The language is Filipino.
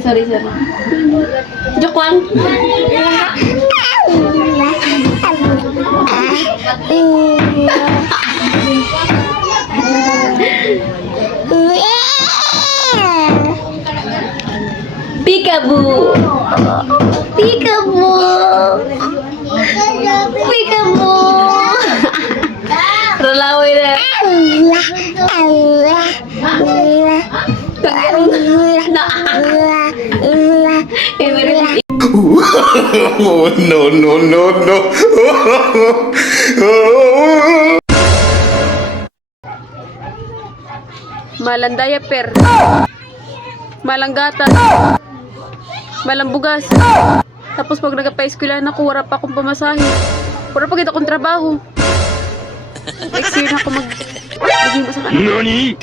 Sorry. Joke lang. Peekaboo. Relawin na. Oh, no. Malang diaper. Malang gatas. Malang bugas. Tapos pag nagpa-eskwelahan ako, wala pa akong pamasahe. Wala pa kita akong trabaho. Next year na ako maging masama. Nani?